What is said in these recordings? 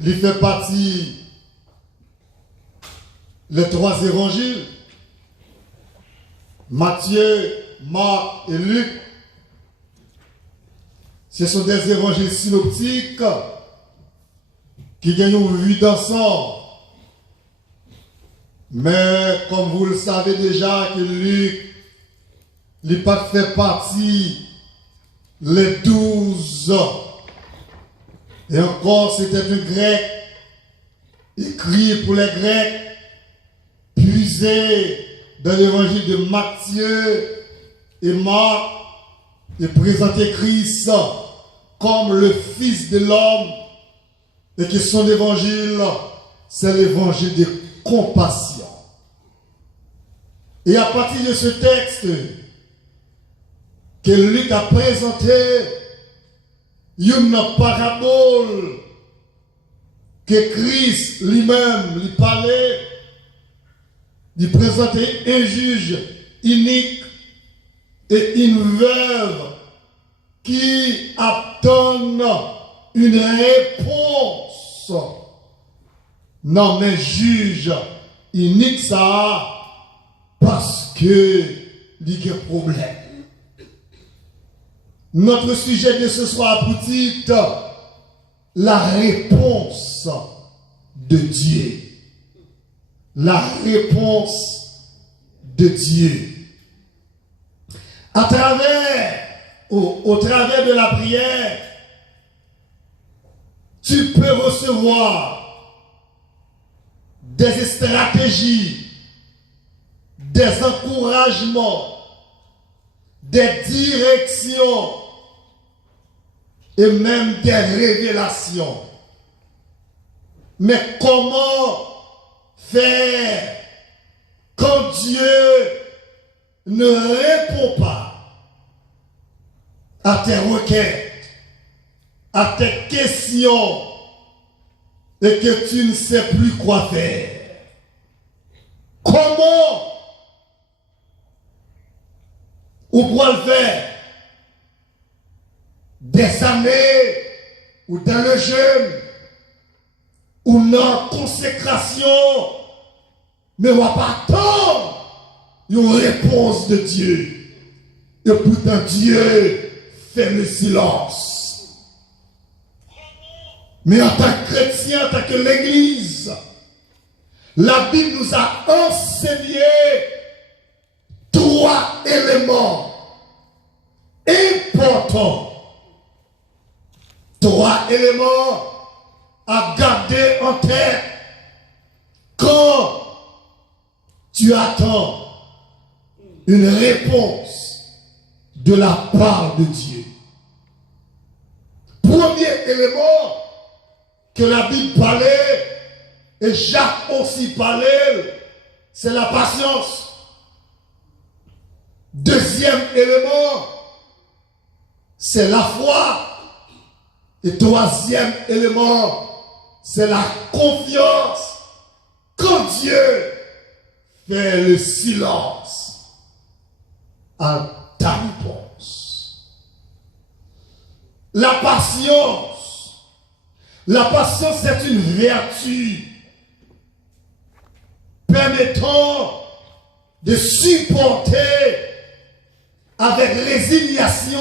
Il fait partie les trois évangiles, Matthieu, Marc et Luc. Ce sont des évangiles synoptiques qui gagnent une vue d'ensemble. Mais comme vous le savez déjà que Luc n'a pas fait partie les 12. Et encore, c'était un grec écrit pour les Grecs, puisé dans l'évangile de Matthieu et Marc, et présenté Christ comme le Fils de l'homme, et que son évangile, c'est l'évangile de compassion. Et à partir de ce texte que Luc a présenté, une parabole que Christ lui-même lui parlait, lui présentait un juge inique et une veuve qui attendent une réponse. Non, mais juge inique ça parce que il y a un problème. Notre sujet de ce soir, petite, la réponse de Dieu. La réponse de Dieu. À travers, au travers de la prière, tu peux recevoir des stratégies, des encouragements, des directions et même des révélations. Mais comment faire quand Dieu ne répond pas à tes requêtes, à tes questions, et que tu ne sais plus quoi faire? Comment ou pour le faire? Des années ou dans le jeûne ou dans la consécration, mais on va pas attendre une réponse de Dieu. Et pourtant Dieu fait le silence. Mais en tant que chrétien, en tant que l'Église, la Bible nous a enseigné 3 éléments importants. 3 éléments à garder en tête quand tu attends une réponse de la part de Dieu. Premier élément que la Bible parlait, et Jacques aussi parlait, c'est la patience. Deuxième élément, c'est la foi. Et troisième élément, c'est la confiance quand Dieu fait le silence à ta réponse. La patience. La patience, c'est une vertu permettant de supporter avec résignation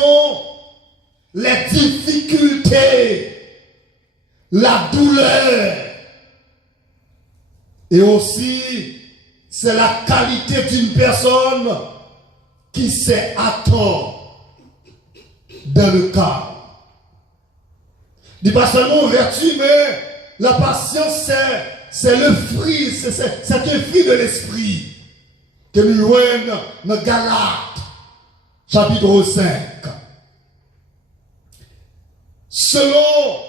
les difficultés, la douleur. Et aussi, c'est la qualité d'une personne qui sait attendre dans le cadre. Il n'est pas seulement une vertu, mais la patience, c'est le fruit, c'est un fruit de l'esprit que nous voyons dans Galates, chapitre 5. Selon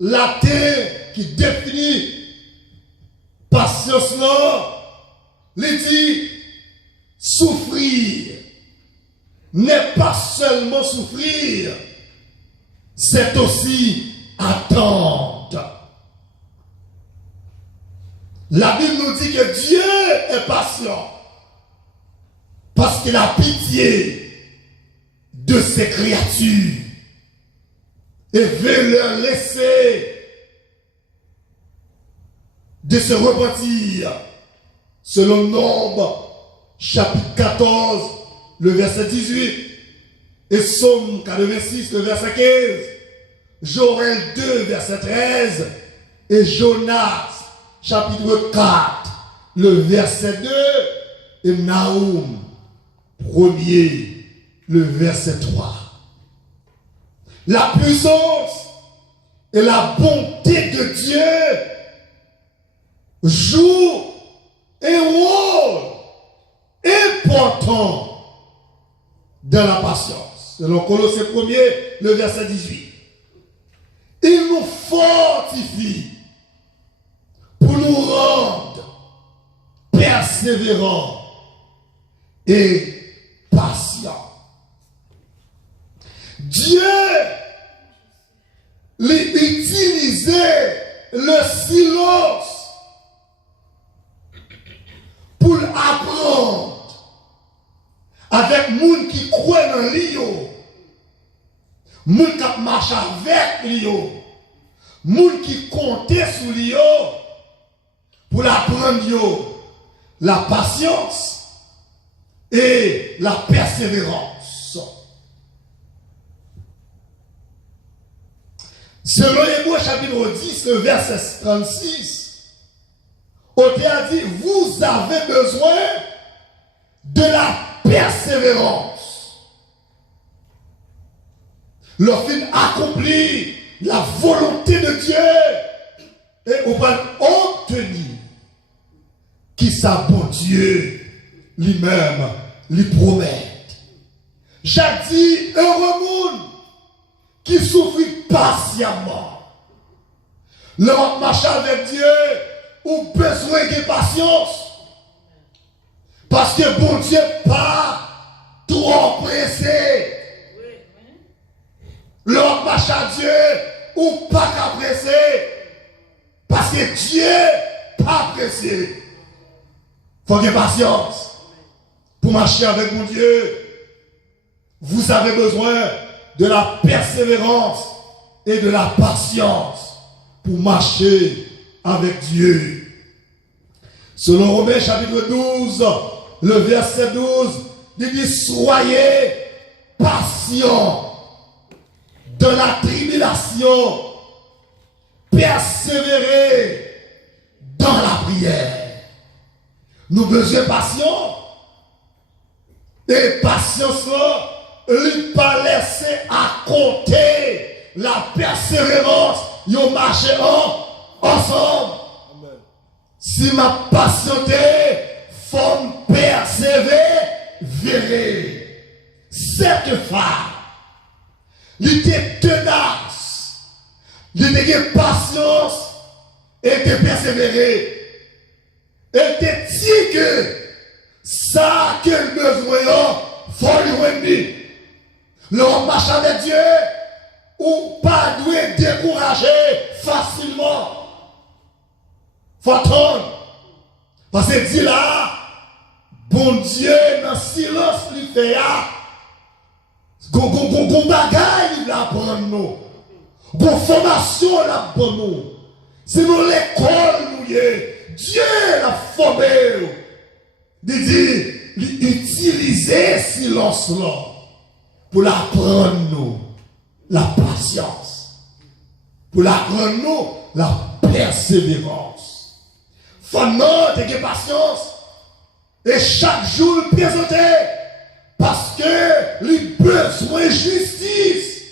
la terre qui définit patience là, il dit souffrir n'est pas seulement souffrir, c'est aussi attendre. La Bible nous dit que Dieu est patient parce qu'il a pitié de ses créatures et veut leur laisser de se repentir. Selon Nombre, chapitre 14, le verset 18, et Psaume 86, le verset 15, Joël 2, verset 13, et Jonas, chapitre 4, le verset 2, et Naoum, 1er, le verset 3. La puissance et la bonté de Dieu jouent un rôle important dans la patience. Selon Colossiens 1er, le verset 18. Il nous fortifie pour nous rendre persévérants et patients. Dieu utilisait le silence pour apprendre avec moun qui croit dans lui, moun qui marche avec lui, moun qui comptait sur lui pour apprendre la patience et la persévérance. Selon Hébreux chapitre 10, le verset 36, Othée a dit, vous avez besoin de la persévérance. Lorsqu'il accomplit la volonté de Dieu, et on va obtenir qui sa bon Dieu lui-même lui promet. Jacques dit, heureux monde qui souffre patiemment. L'homme marche avec Dieu ou besoin de patience. Parce que bon Dieu pas trop pressé. L'homme marche à Dieu ou pas qu'à presser. Parce que Dieu pas pressé. Faut qu'il y ait patience. Pour marcher avec mon Dieu, vous avez besoin de la persévérance et de la patience pour marcher avec Dieu. Selon Romains chapitre 12, le verset 12, il dit, soyez patients dans la tribulation, persévérez dans la prière. Nous besoin patients. Et patience là, il pas laisser à compter la persévérance, ils marché ensemble. Amen. Si ma patienté, faut persévérer. Cette femme, il était tenace, il était patience et était persévéré. Elle était dit que ça que le besoin, faut lui remettre. L'homme marche avec Dieu ou pas doit décourager facilement. Faut attendre. Parce que dit là, bon Dieu, dans le silence, lui fait là. Gon bagaille, il apprend nous. Gon formation, il apprend nous. Sinon l'école, nous y est. Dieu l'a formé. Il dit, utiliser silence là pour l'apprendre nous la patience, pour l'apprendre nous la persévérance. Fondement de patience et chaque jour le présenter parce que lui besoin de justice.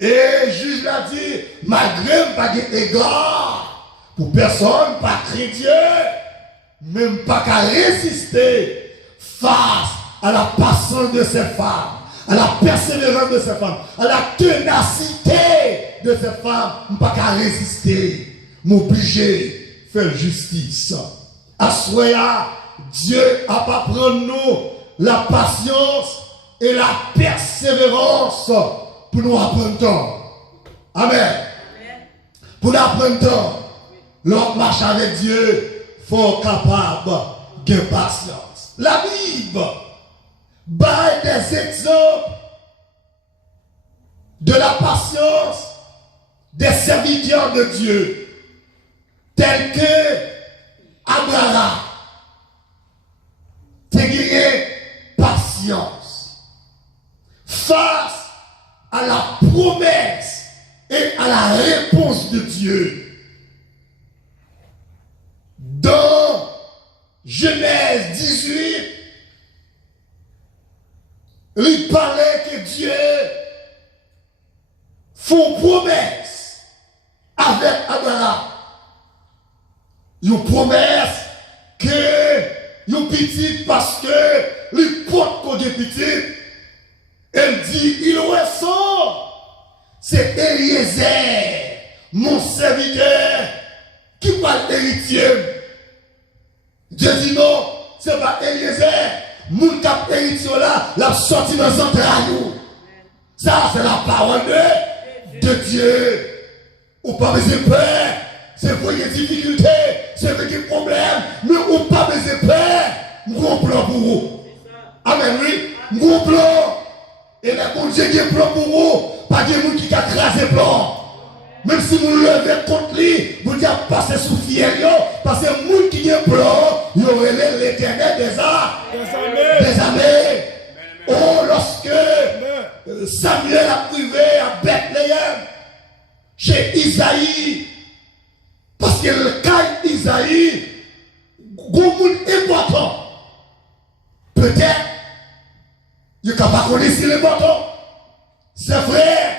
Et juge l'a dit, malgré pas d'égard pour personne, pas chrétien, même pas qu'à résister face à la patience de cette femme, à la persévérance de cette femme, à la ténacité de cette femme, pas qu'à résister, m'obliger à faire justice. À soi, Dieu a pas prendre nous la patience et la persévérance pour nous apprendre. Amen. Pour nous apprendre. L'homme marche avec Dieu, faut capable de patience. La Bible bat des exemples de la patience des serviteurs de Dieu, tels tel que Abraham te gagné patience face à la promesse et à la réponse de Dieu. Dans Genèse 18, il parlait que Dieu fait promesse avec Abraham. Une promesse que une petite parce que les portes qu'on est petite, elle dit, il ressort. C'est Eliezer, mon serviteur, qui parle héritier. Dieu dit non, c'est pas Eliezer. Moun kap héritier là, la sorti dans les entrailles. Ça, c'est la parole de Dieu. Ou pas besoin de peur. C'est pour les difficultés, c'est pour les problèmes, mais ou pas besoin de peur. Mon plan pour vous. Amen, oui. Mon plan. Et les bon Dieu qui est plan pour vous. Pas de monde qui a crasé plan. Même si vous levez contre lui, vous dites passer sous fiel, parce que les gens qui ont plan, ils ont l'éternel des armées. Oh, lorsque Samuel a privé à Bethléem, chez Isaïe, parce que le cas d'Isaïe, gros monde important. Peut-être, il n'est pas connaître si l'important. Ses frères,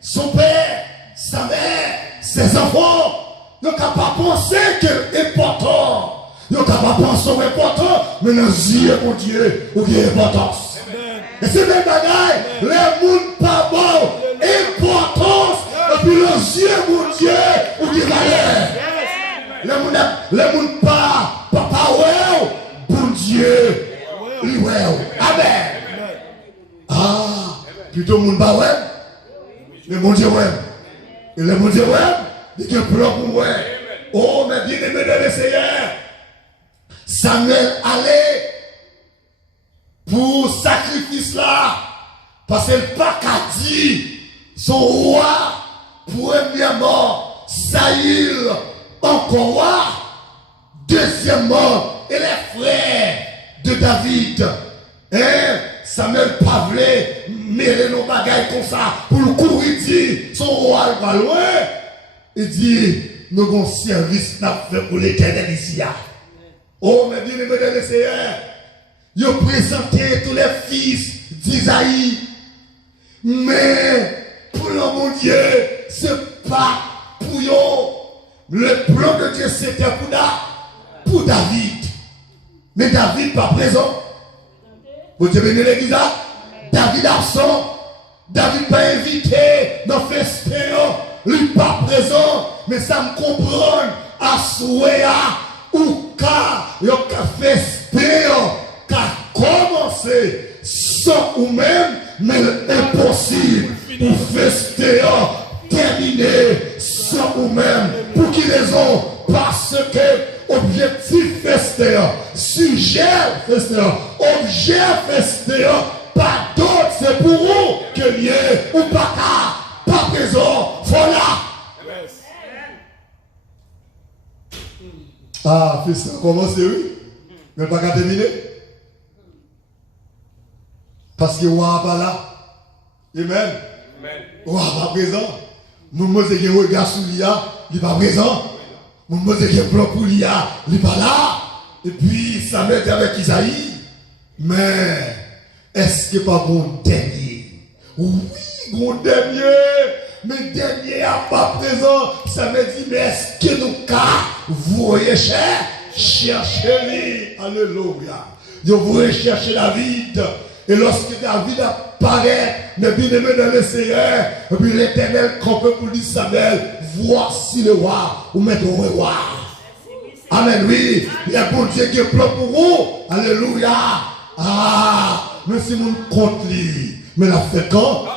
son père, sa mère, ses enfants, il n'est pas penser que c'est important. Il n'est pas penser que c'est important, mais dans les yeux de Dieu, il y a importance. Et c'est même bagaille, les gens pas bon, importance, et puis les yeux de Dieu, il y a valeur. Les gens pas, ouais, bon Dieu, lui, ouais. Amen. Ah, plutôt mon pas ouais, mais mon Dieu ouais. Et le mon Dieu ouais, il y a un plan pour ouais. Oh, mais bien aimé de l'Essayeur, Samuel allait pour sacrifice là, parce que le pas qu'a dit son roi, premièrement, Saül encore roi, deuxièmement, et les frères de David. Hein? Samuel pas voulait mêler nos bagailles comme ça pour le courir dire son roi va loin. Il dit nous avons service n'a fait pour l'éternel ici. Oh, mais bien aimé de Seigneur, il a présenté tous les fils d'Isaïe. Mais pour le mon Dieu, ce n'est pas pour eux. Le plan de Dieu c'était pour David. Mais David pas présent. Vous avez béni l'église là? David absent. David pas invité dans le festin. Lui pas présent. Mais ça me comprend. À souhait ou car il y a festin qui a commencé sans ou même, mais impossible pour festin terminer sans ou même. Pour qui raison? Parce que objectif festin, sujet festin, objet festin, pas d'autre, c'est pour vous que lié ou pas présent, voilà. Ah, festin, comment c'est oui? Mais pas qu'à terminer. Parce que ouah pas là. Amen. Ouah pas présent. Nous me disons que regard sur l'IA, il n'est pas présent. Mon Dieu qui est blanc pour l'IA, il n'est pas là. Et puis, ça m'aide avec Isaïe. Mais, est-ce que pas mon dernier? Oui, mon dernier. Mais dernier n'est pas présent. Ça me dit, mais est-ce que nous, vous voyez cherchez-les. Alléluia. Vous voyez chercher David. Et lorsque David apparaît, le bien-aimé dans le Seigneur, et puis l'Éternel campé pour dire Samuel, voici le roi, ou mettre au roi. Amen, oui. Il y a bon Dieu qui est plan pour vous. Alléluia. Ah, mais si mon compte lui, mais la fait quand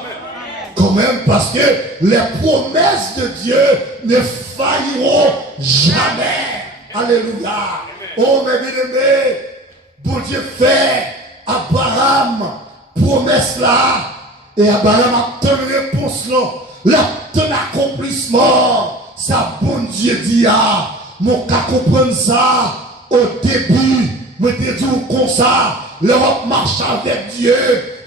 même, parce que les promesses de Dieu ne failliront jamais. Alléluia. Oh, mes bien-aimés, bon Dieu fait Abraham, promesse là, et Abraham a une réponse là, là, un accomplissement, ça bon Dieu dit, mon cas comprendre ça au début, me te dis comme ça, l'Europe marche avec Dieu,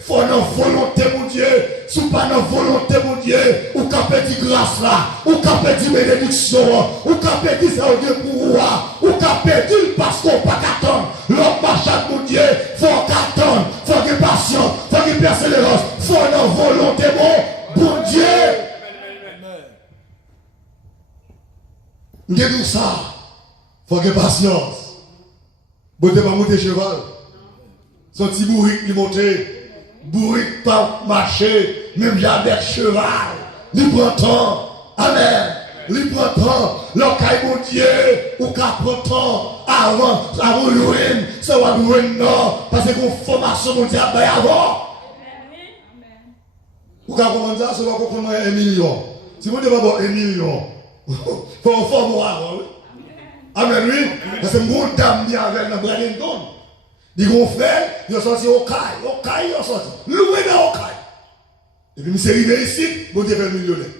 faut une volonté mon Dieu, si pas une volonté mon Dieu, ou qu'a perdu grâce là, ou qu'a perdu bénédiction, ou qu'a perdu ça au Dieu pour moi, ou qu'a perdu le pasteur pas qu'attendre, l'Europe marche avec mon Dieu, faut qu'attendre, faut que patience, faut que persévérance, faut une volonté bon Dieu. Nous disons ça, faut que patience. Vous ne pouvez pas monter cheval. Son petit bourrique, il monte. Bourrique pas marcher. Même avec cheval. Il prend temps. Amen. Il prend temps. L'ocaille mon Dieu. Ou qu'à prendre temps. Avant l'ouine. Ça va l'ouine non. Parce qu'on formation mon Dieu avant. Ou qu'à comprendre ça, ça va comprendre 1 million. Si vous ne pouvez pas avoir 1 million, il faut en former avant. Amen, oui. Parce que mon dame vient avec le Brandon. Dit mon frère, il a sorti au caille, il a sorti. Loué dans au caille. Et puis, je suis arrivé ici, mon Dieu fait le millionnaire.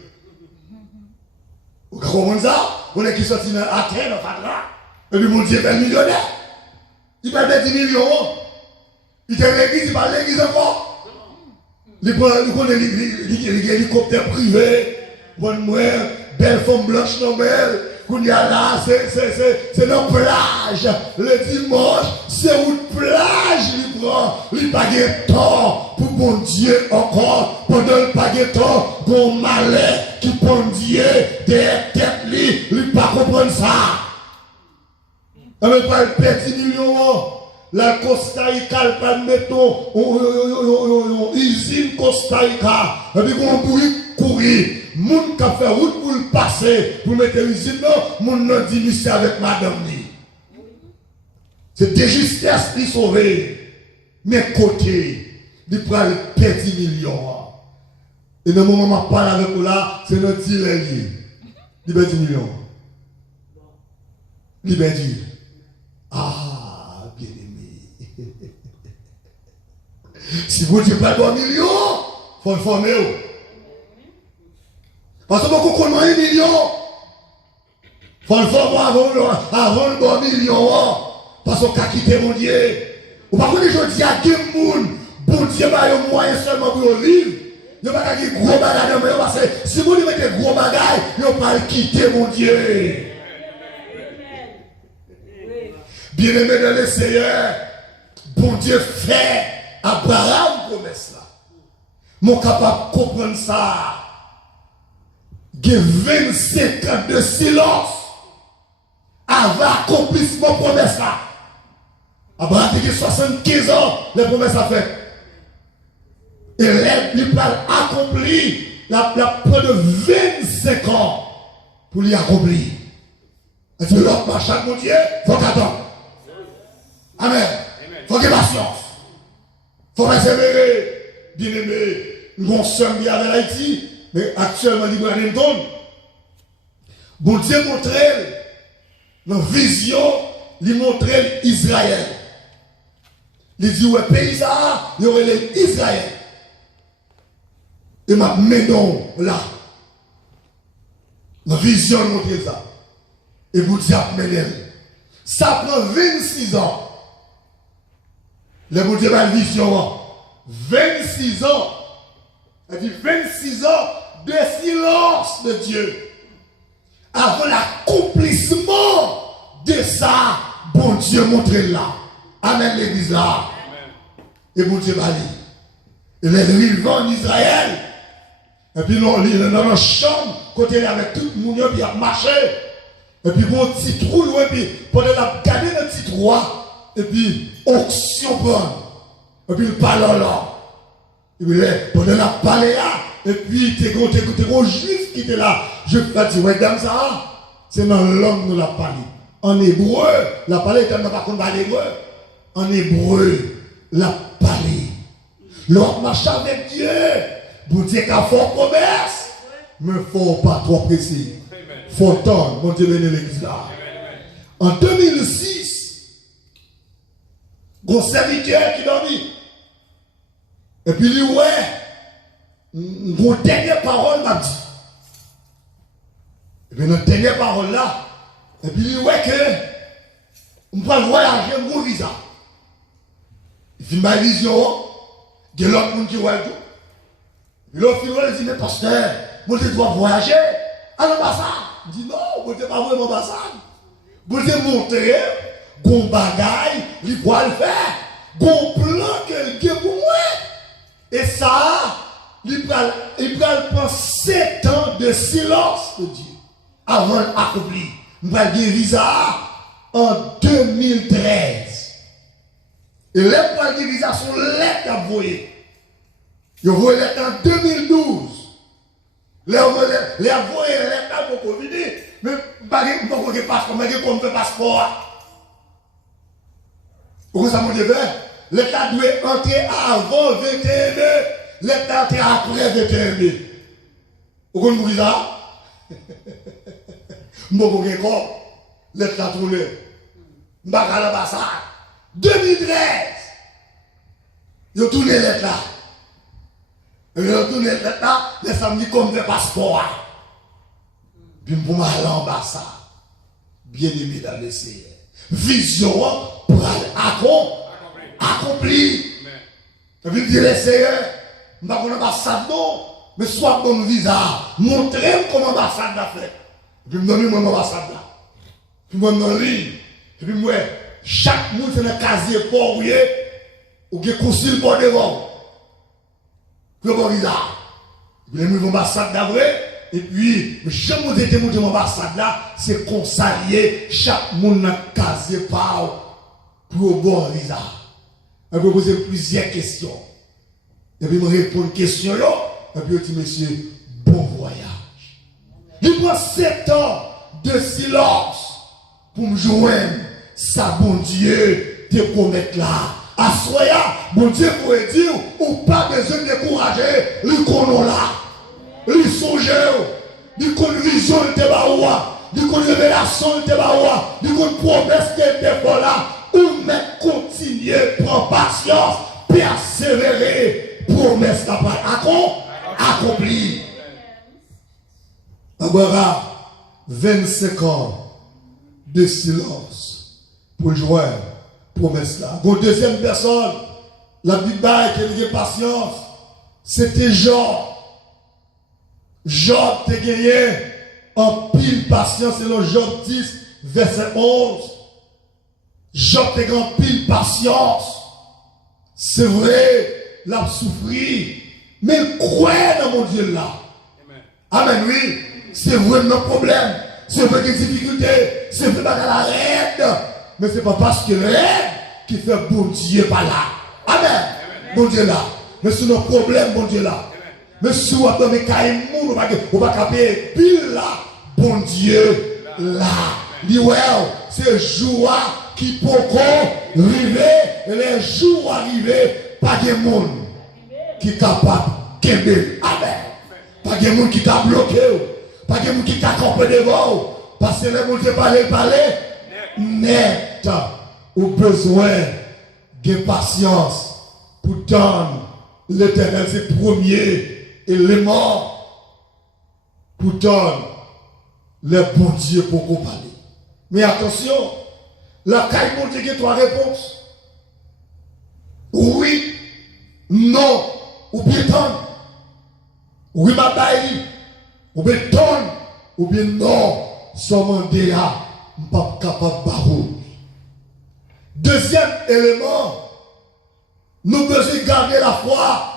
Vous comprenez ça? On est qui sorti à terre, dans Fatra. Et puis, mon Dieu fait le millionnaire. Il parle de 10 millions. Il est à l'église, il parle de l'église encore. Il prend l'hélicoptère privé. Belle femme blanche, non belle. Qu'on y a là, c'est nos plages. Le dimanche, c'est une plage, il prend, il pas de temps pour bon Dieu encore. Pendant le pas de temps, bon malin qui bon Dieu, derrière tête, il pas comprendre ça. Avec pas le petit million, la Costa Rica, le pas de mettons, usine Costa Rica, et puis on pourrit courir. Moun qui a fait route pour le passer, pour mettre l'usine, moun n'a dit monsieur avec madame. C'est des justesses qui sauver. Mais côté, il prend le petit million. Et dans le moment où je parle avec vous là, c'est notre dealer. Il petit million. Il dit, ah, bien aimé. Si vous ne dites pas 3 millions, il faut le former. Parce que beaucoup connaissent 1 million. Il faut le faire avant le bon million. Parce qu'on a quitté mon Dieu. Ou par contre, je dis à deux personnes, bon Dieu va y avoir moyen seulement pour le vivre. Il n'y a pas de gros bagages. Parce que si vous mettez gros bagages, il n'y a pas de quitter mon Dieu. Bien-aimé dans le Seigneur, bon Dieu fait Abraham promesse là. Mon capable de comprendre ça. Il y a 25 ans de silence avant l'accomplissement de la promesse là. Abraham a 75 ans, la promesse a fait. Et il a accompli, la près de 25 ans pour l'y accomplir. Et tu l'autre marche avec mon Dieu, il faut qu'attendre. Amen. Il faut qu'il y ait patience. Il faut persévérer. Bien aimé, nous sommes bien avec Haïti. Mais actuellement, il y a un don. Bon Dieu montrait, dans la vision, il montrait Israël. Il dit, ouais, pays ça, il y aurait Israël. Et ma maison là. La vision montre ça. Et vous dites, ça prend 26 ans. Le bon Dieu a la vision. 26 ans. Il dit 26 ans de silence de Dieu. Avant l'accomplissement de ça, bon Dieu montre là. Amen l'église là. Et bon Dieu va dire. Il est vivant en Israël. Et puis dans la chambre, côté là avec tout le monde, il a marché. Et puis mon petit trou, et puis pendant la gardé le petit trou, et puis onction prend. Et puis il parle là. Et puis pendant la parler là, et puis t'es gros juif qui était là. Je vais dire, ouais, dame ça, c'est dans la langue de la parler. En hébreu, la parler est pas contre l'hébreu. En hébreu, la parler. L'autre marche avec Dieu. Vous dites qu'à fort commerce, mais il ne faut pas trop précis. Il faut tendre, mon Dieu béni l'église là. En 2006, un serviteur qui dormit. Et puis il dit, ouais, une dernière parole m'a dit. Et puis notre dernière parole là, Et puis il dit, ouais que, on peut voyager, mon visa. Il fait ma vision, il y a l'autre monde qui voit tout. L'autre il dit, mais pasteur, moi je dois voyager à l'ambassade. Il dit, non, vous n'êtes pas vraiment ambassade. Vous êtes montré, gon bagaille, il va le faire. Gon plan que le pour moi. Et ça, il va prendre 7 ans de silence de Dieu avant d'accomplir. Il va le visa en 2013. Et les points de visa sont lettres à voyer. Ils voient lettres en 2012. Les voyez lettres à beaucoup venir. Mais je ne sais pas passeport, mais comme fait passeport. Pourquoi ça m'a dit l'État doit entrer avant 21 mai. L'État entrer après 21 mai. Vous comprenez ça? Je ne sais pas l'État tourné. Je ne sais pas l'ambassade. 2013. Ils ont tourné l'État. Ils ont tourné l'État. Les samedis comme fait passeport. Puis pour aller à l'ambassade. Bien aimé dans le Seigneur. Vision pour aller accomplir. Et puis dire le Seigneur, je ne sais pas l'ambassade non, mais soit mon visa, montrez-moi comment l'ambassade l'a fait. Et puis me donner mon ambassade là. Puis moi dans ligne. Et puis moi, chaque monde c'est un casier pour ou qui consul pour devant. Puis mon visa. Et puis mon ambassade d'après. Et puis, je vous ai démontré mon ambassade là, c'est consacrer chaque monde dans le casier pour bon visa. Je vais poser plusieurs questions. Et puis, je vais répondre aux questions. Et puis, je dis, monsieur, bon voyage. Il prend 7 ans de silence pour me joindre. Ça, bon Dieu, te promettre là. À soya, bon Dieu pourrait dire, ou pas besoin de décourager, lui qu'on là. Lui songe, lui qu'on vision de Tebaoua, lui qu'on révélation de Tebaoua, lui qu'on promesse de Tebaoua, ou même continuer, prendre patience, persévérer, promesse capable accompli. Abraham, 25 ans de silence pour joindre promesse là. Pour deuxième personne, la Bible qui a patience, c'était Job. Job te gagné en pile patience selon Job 10, verset 11. Job te gagné en pile patience. C'est vrai, l'a souffri, mais il croit dans mon Dieu là. Amen, oui. C'est vrai nos problèmes, c'est vrai des difficultés, c'est vrai dans la raide. Mais ce n'est pas parce que l'aide qui fait bon Dieu pas là. Amen. Bon Dieu là. Mais c'est nos problèmes, bon Dieu là. Mais si vous avez des cas immondes, vous ne pouvez pas pile là, bon Dieu, là. Dit, ouais, c'est le jour qui peut arriver, et les jours arrivés, pas de monde qui est capable de gagner. Amen. Pas de monde qui t'a bloqué, pas de monde qui t'a campé devant, parce que les gens qui parlent, net, ou besoin de patience pour tendre l'Éternel, c'est le premier. Et les morts, pourtant, les bons dieux pour qu'on parle. Mais attention, la caille montre qu'il y a 3 réponses. Oui, non, ou bien non. Oui, ma baille, ou bien non, ou bien non, sommes déjà pas capable de barrer. Deuxième élément, nous devons garder la foi.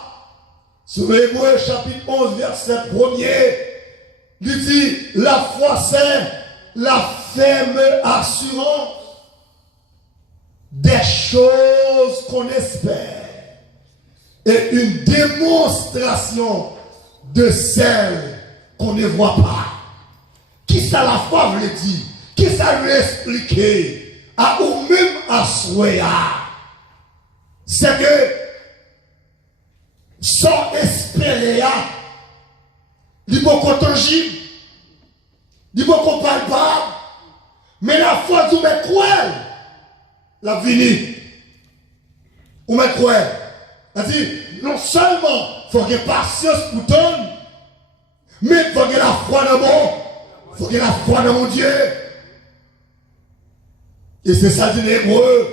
Sur Hébreux chapitre 11, verset 1er, il dit, la foi c'est la ferme assurance des choses qu'on espère et une démonstration de celles qu'on ne voit pas. Qui ça la foi veut dire? Qui ça veut expliquer? À ou même à Soya. C'est que sans espérer, il faut qu'on tangible, il faut qu'on parle pas, mais la foi du mec cruel, la vini, ou mec cruel, c'est-à-dire, non seulement il faut qu'il y ait patience pour ton, mais il faut qu'il y ait la foi dans mon, il faut qu'il y ait la foi dans mon Dieu. Et c'est ça dit Hébreu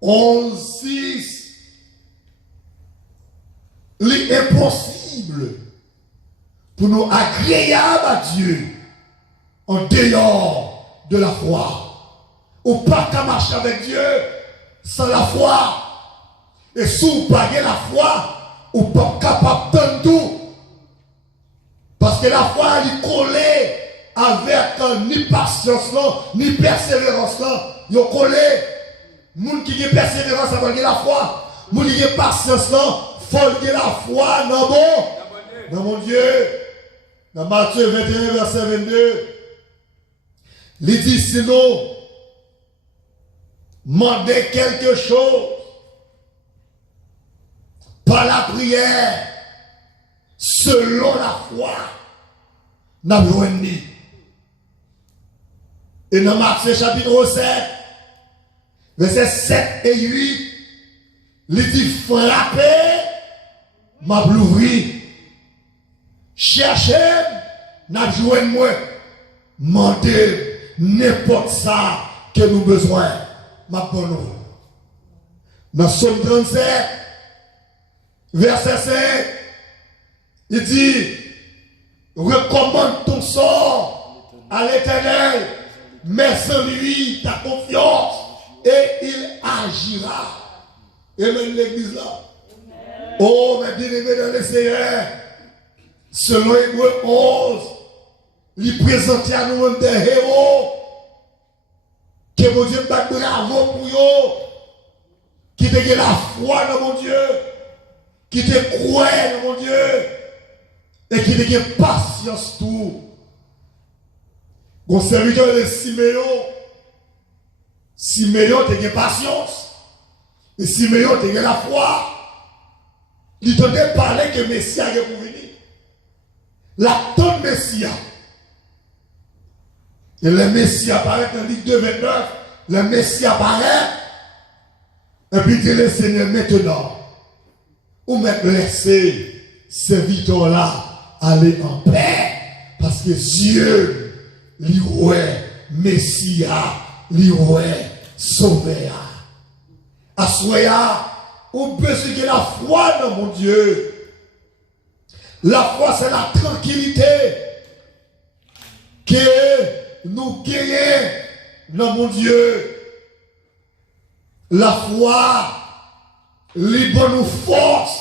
11, 6. Il est impossible pour nous agréables à Dieu en dehors de la foi. Ou pas qu'à marcher avec Dieu sans la foi. Et si vous n'avez pas la foi, ou pas capable de tout. Parce que la foi, elle est collée avec ni patience, ni persévérance. Elle est collée. Les gens qui ont persévérance, ça va la foi. Les gens qui ont patience, il faut la foi dans mon Dieu. Dans Matthieu 21, verset 22, il dit sinon, demandez quelque chose par la prière, selon la foi, n'a besoin de. Et dans Matthieu chapitre 7, versets 7 et 8, il dit frappez, m'a l'ouvrir. Cherchez, n'a besoin de moi. Mandez n'importe ça que nous avons besoin. Ma bonne. Dans Somme 37, verset 5, il dit, recommande ton sort à l'Éternel, mets sans lui ta confiance et il agira. Et même l'église là. Oh, mes bien-aimés dans le Seigneur, selon Hébreu 11, il présente à nous des héros que mon Dieu bat bravo pour eux, qui te la foi dans mon Dieu, qui te croit dans mon Dieu, et qui te patience tout. Mon serviteur de Siméon te patience, et Siméon te la foi. Il te parler que Messie a pour venir. La tonne Messie. Et le Messie apparaît dans Luc 2, 29. Le Messie apparaît. Et puis dit le Seigneur maintenant. Ou même laisser ces victoires-là aller en paix. Parce que Dieu, lui Messie, lui sauveur. Assoya, on peut se la foi dans mon Dieu. La foi, c'est la tranquillité que nous gagnons dans mon Dieu. La foi, libre nous force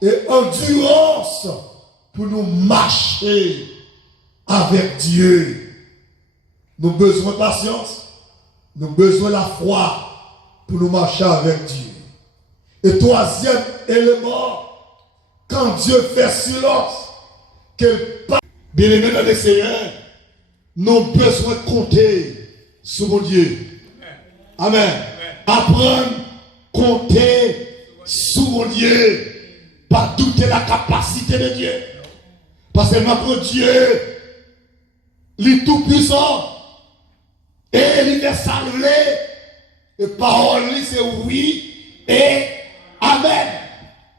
et endurance pour nous marcher avec Dieu. Nous avons besoin de patience, nous avons besoin de la foi pour nous marcher avec Dieu. Et troisième élément, quand Dieu fait silence, bien aimé dans le Seigneur, nous avons besoin de compter sur mon Dieu. Amen. Apprendre à compter sur mon Dieu. Pas douter la capacité de Dieu. Parce que notre Dieu, il est tout puissant. Et il est salvé. Et parole, c'est oui et amen.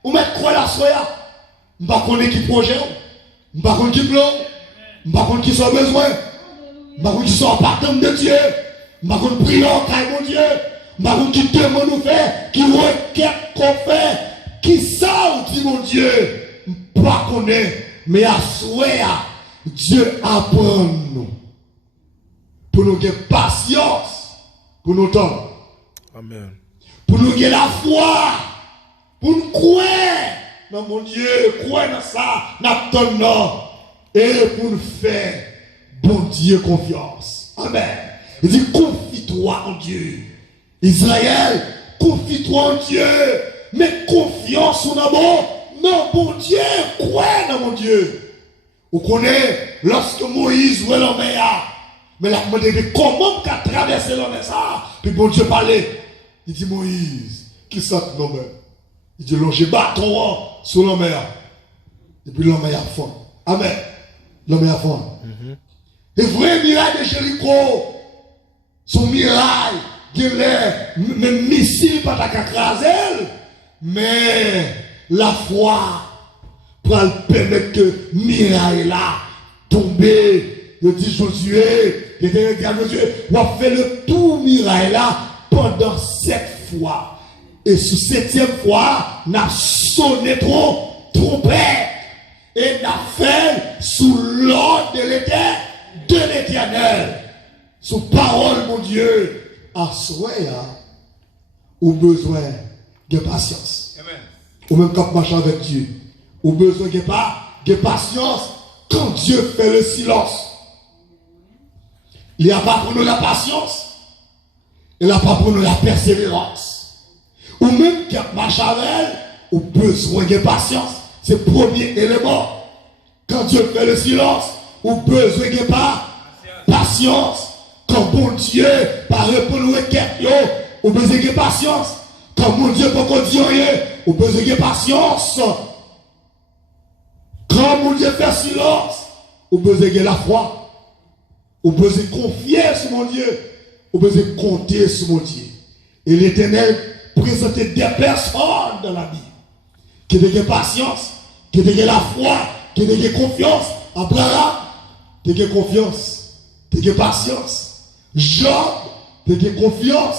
Ou mettre quoi la soya? Je ne sais pas qui projet, je ne sais pas qui plan, je ne sais pas qui sont besoin, je ne sais pas qui sont partant de Dieu, je ne sais pas qui prier en mon Dieu, je ne sais pas qui demande nous faire, qui requête qu'on fait, qui ça dit mon Dieu, je ne sais pas connaître, mais à souhait, Dieu apprend nous pour nous avoir patience, pour nous tendre. Amen. Pour nous avoir la foi, pour nous croire dans mon Dieu, croire dans ça, n'attendons, et pour nous faire, bon Dieu, confiance. Amen. Il dit, confie-toi en Dieu. Israël, confie-toi en Dieu. Mais confiance en amour, non, bon Dieu, croire dans mon Dieu. Vous connaissez, lorsque Moïse voit l'homme, mais la demandé comment qu'a traversé l'homme ça, puis bon Dieu parlait. Il dit, Moïse, qui s'attend l'homme? Il dit, longer bâton sur la mer. Et puis l'homme est à fond. Amen. L'homme est à fond. Le vrai miracle de Jéricho, son miracle, même missile pas ta crasel, mais la foi pour permettre que miracle là tombe il dit Josué, l'Éternel dit à Josué, on a fait le tout miracle là pendant 7 fois. Et sous 7e fois, on a sonné trompette. Et on a fait sous l'ordre de l'Éternel. Sous parole, mon Dieu. À souhait, ou besoin de patience. Amen. Ou même quand on marche avec Dieu. Ou besoin de patience quand Dieu fait le silence. Il n'y a pas pour nous la patience. Il n'y a pas pour nous la persévérance. Ou même quand on marche avec elle, ou besoin de patience. C'est le premier élément. Quand Dieu fait le silence, ou besoin de patience. Quand bon Dieu par répondre aux requêtes, ou besoin de patience. Quand mon Dieu peut dire rien, ou besoin de patience. Quand mon Dieu fait silence, ou besoin de la foi. Ou besoin de confier sur mon Dieu. Ou besoin de compter sur mon Dieu. Et l'Éternel présentait des personnes dans la Bible qui ont de patience, qui ont de la foi, qui ont de confiance. Abraham, qui ont de confiance, qui ont de patience. Job, qui ont de confiance,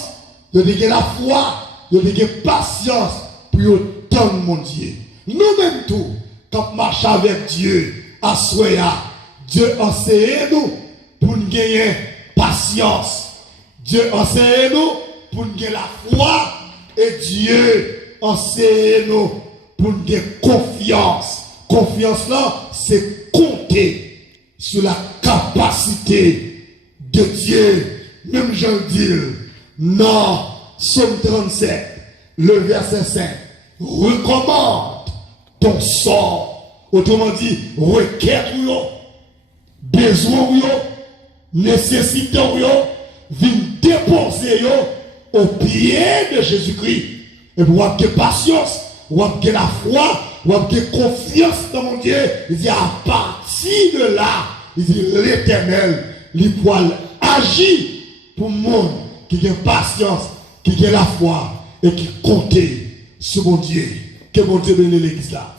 qui ont de la foi, qui ont de patience pour autant de mon Dieu. Nous-mêmes tout, quand on marche avec Dieu, à Soya, Dieu enseigne nous pour nous gagner patience. Dieu enseigne nous pour nous gagner la foi. Et Dieu enseigne nous pour nous gagner confiance. Confiance là, c'est compter sur la capacité de Dieu. Même je le dis, non, Psaume 37, le verset 5, recommande ton sort. Autrement dit, requête ou besoin ou nécessité ou viens déposer au pied de Jésus-Christ. Et pour avoir patience, pour avoir la foi, pour avoir confiance dans mon Dieu, il dit à partir de là, il dit l'Éternel, il pourra agir pour le monde qui a patience, qui a la foi et qui compte sur mon Dieu. Que mon Dieu bénisse l'église là.